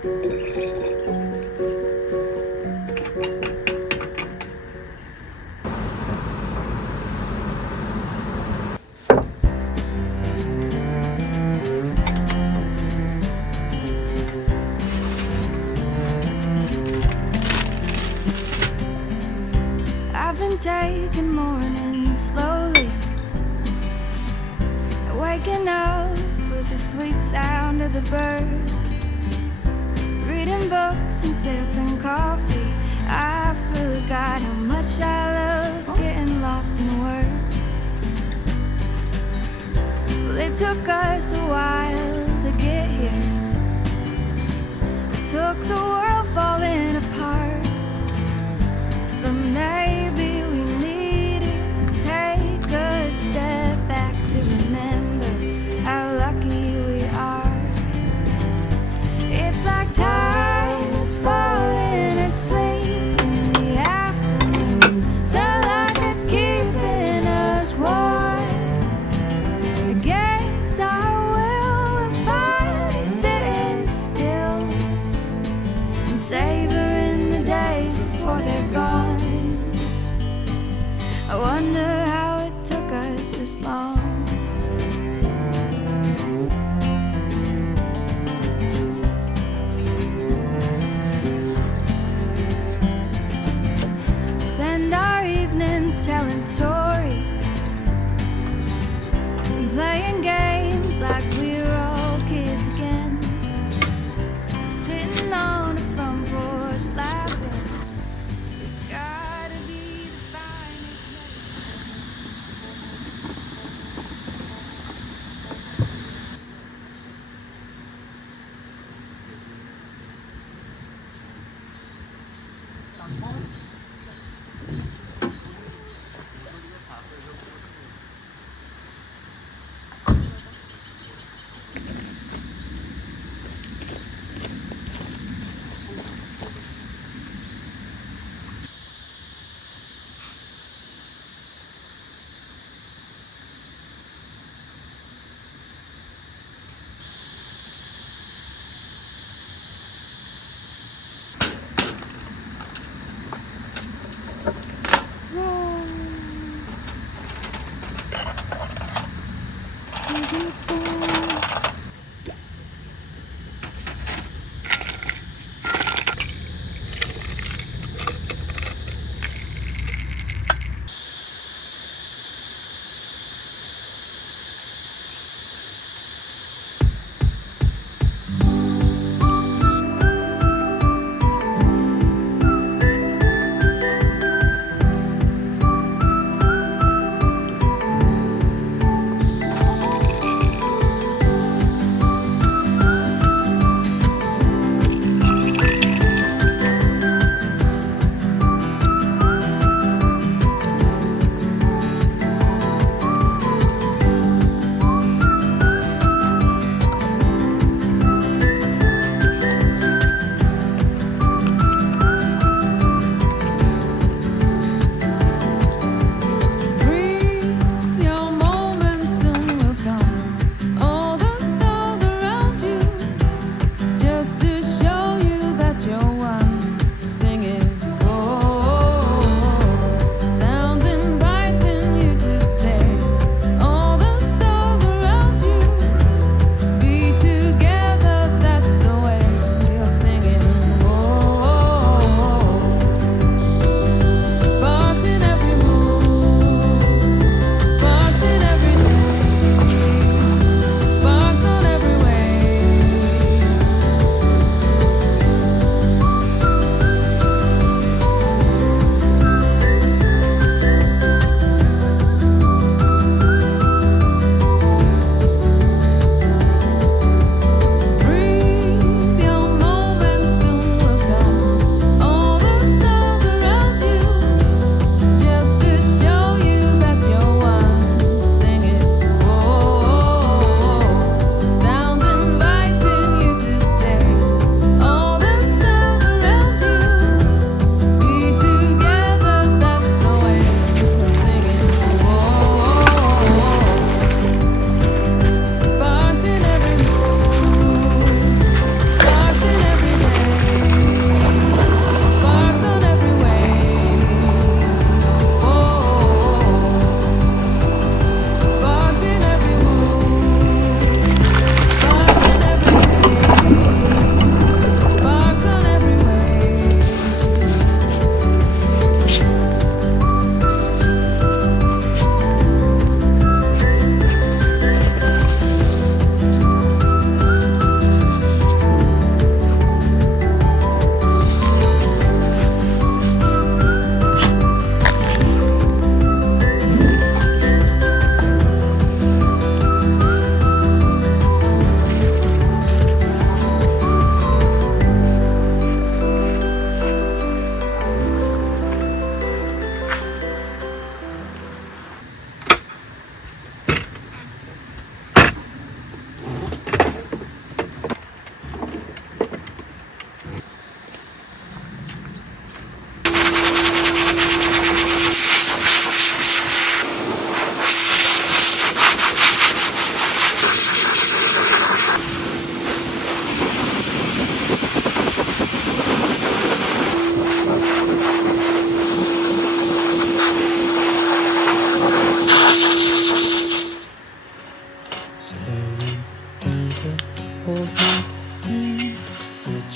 I've been taking mornings slowly, waking up with the sweet sound of the birds, reading books and sipping coffee. I forgot how much I love getting lost in words. Well, it took us a while to get here. It took the world falling apart, but maybe we needed to take a step back to remember how lucky we are. It's like time is falling asleep in the afternoon. Sunlight is keeping us warm. Against our will, we're finally sitting still and savoring the days before they're gone. I wonder how it took us this long. Spend our evenings telling stories and playing games like we're all kids again. Sitting on the front porch laughing. It's gotta be the finest.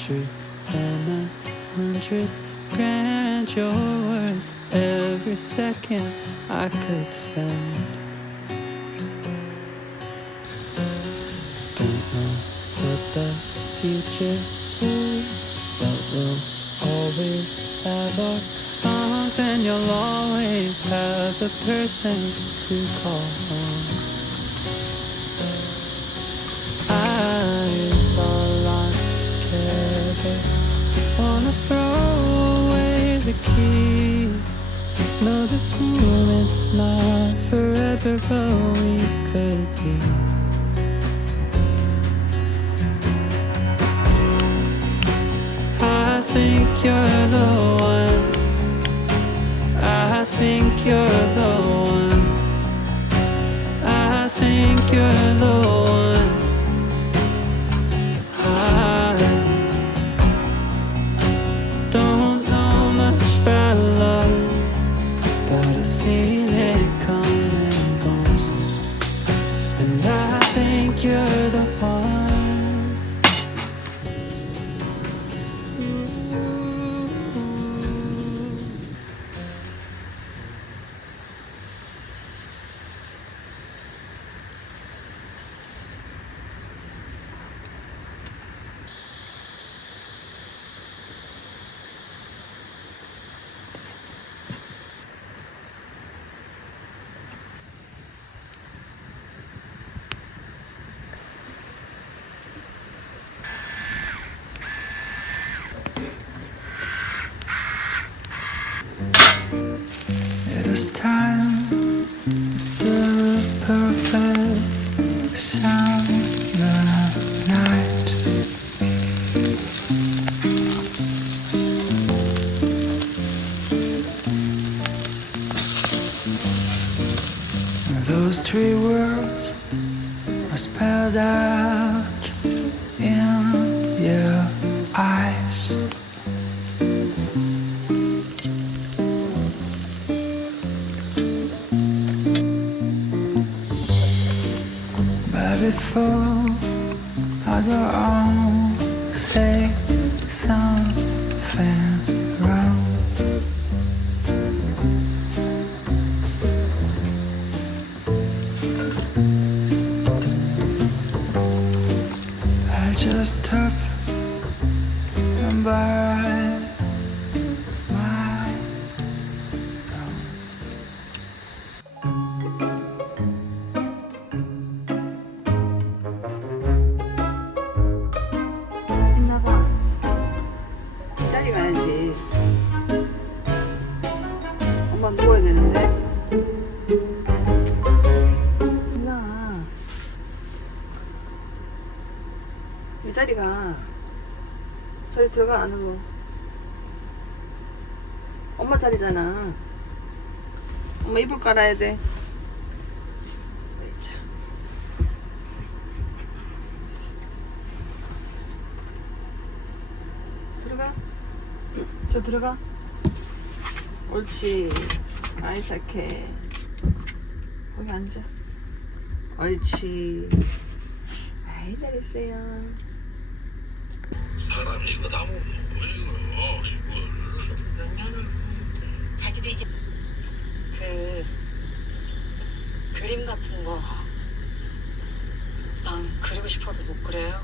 richer than 100 grand. You're worth every second I could spend. Don't know what the future holds, but we'll always have our songs, and you'll always have a person to call home. Eyes all on together, wanna throw away the key. No, this moment's not forever, but we could be. I think you're the one. I think you're the one. I think you're the one. I don't know much about love, but I've seen it come and gone. And I think you're the one. It was time, it's the perfect sound of the night. Those three words are spelled out in your eyes. But before I go on, say something wrong. I just hope I'm by my phone. 했나봐. 이 자리 가야지. 엄마 누워야 되는데. 했나. 이 자리가. 저리 들어가 안으로. 엄마 자리잖아. 엄마 이불 깔아야 돼. 자. 들어가. 저 들어가. 옳지. 아이 착해. 거기 앉아. 옳지. 아이 잘했어요. 사람이 이거 다 먹는 거야 이걸. 몇 년을 보는데 자기도 이제 그 그림 같은 거 난 그리고 싶어도 못 그려요.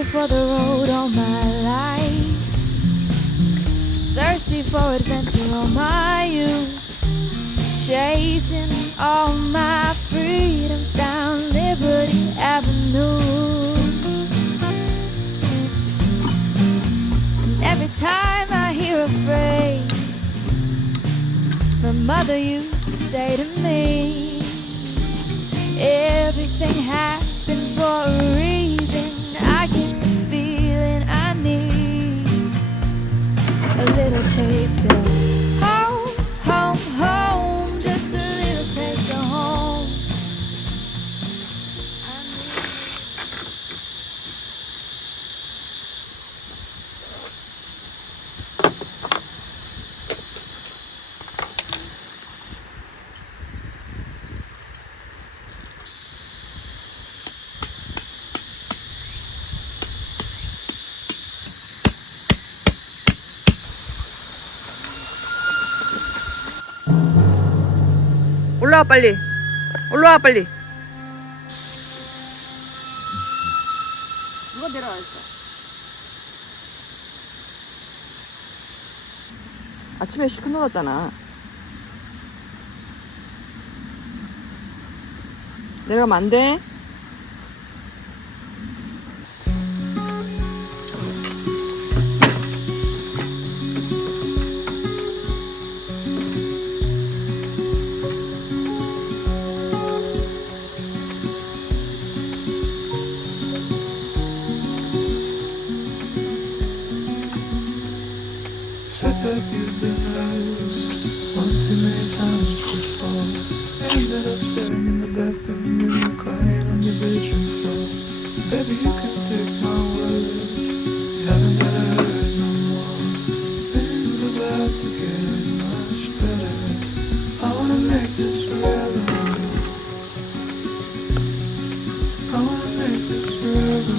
hungry for the road all my life, thirsty for adventure all my youth, chasing all my freedoms down Liberty Avenue. And every time I hear a phrase my mother used to say to me, everything happens for a reason, I get the feeling I need a little taste of home, home, home, just a little taste of home. 올라와 빨리. 올라와 빨리. 누가 내려와 있어? 아침에 시큰둥했잖아. 내려가면 안 돼. Said that you've been hurt one too many times before. Ended up staring in the bathroom mirror, crying on your bedroom floor. Baby, you can take my word, you haven't gotta hurt no more. Things about to get much better. I wanna make this forever. I wanna make this forever.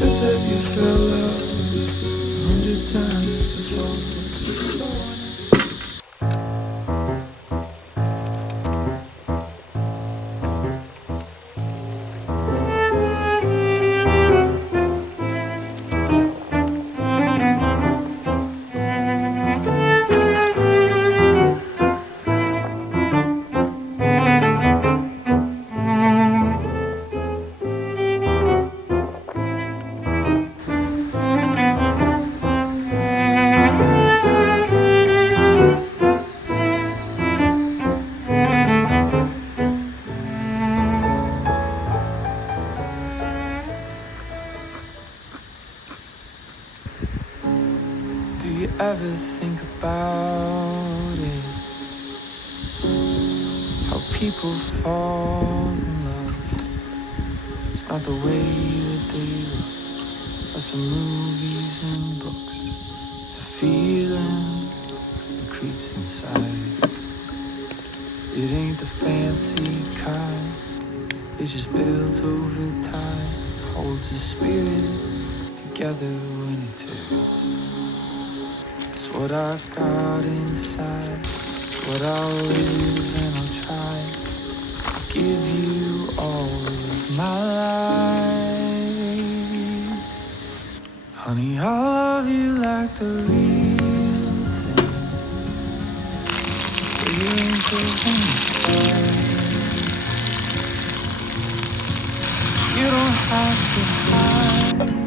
Said that you fell out 100 times before. Do you ever think about it? How people fall in love. It's not the way that they look, or some movies and books. It's a feeling that creeps inside. It ain't the fancy kind, it's just built over time. Holds the spirit together when it tears. It's what I've got inside, it's what I'll live and I'll try to give you all of my life. Honey, I'll love you like the real thing. The wrinkles inside. You don't have to hide them.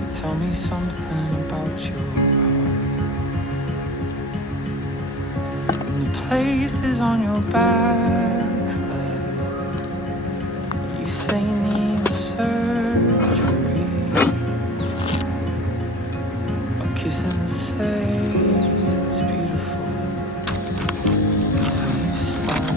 You tell me something about your heart. And the places on your back that you say need surgery. I'll kiss and say it's beautiful until you stop.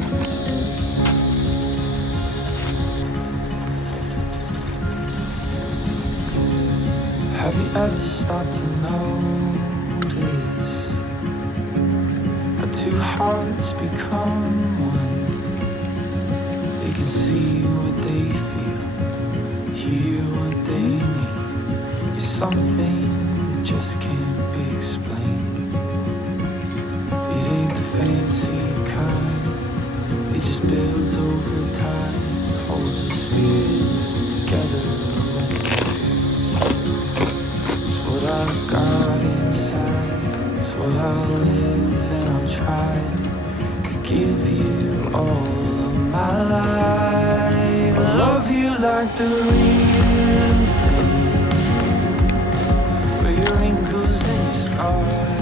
Have you ever stopped to notice two hearts become one. They can see what they feel, hear what they need. It's something that just can't be explained. It ain't the fancy kind, it just builds over time, holds the spirit together. It's what I've got inside, it's what I'll live and I'll try to give you all of my life. I love you like the real thing, where your wrinkles and your scars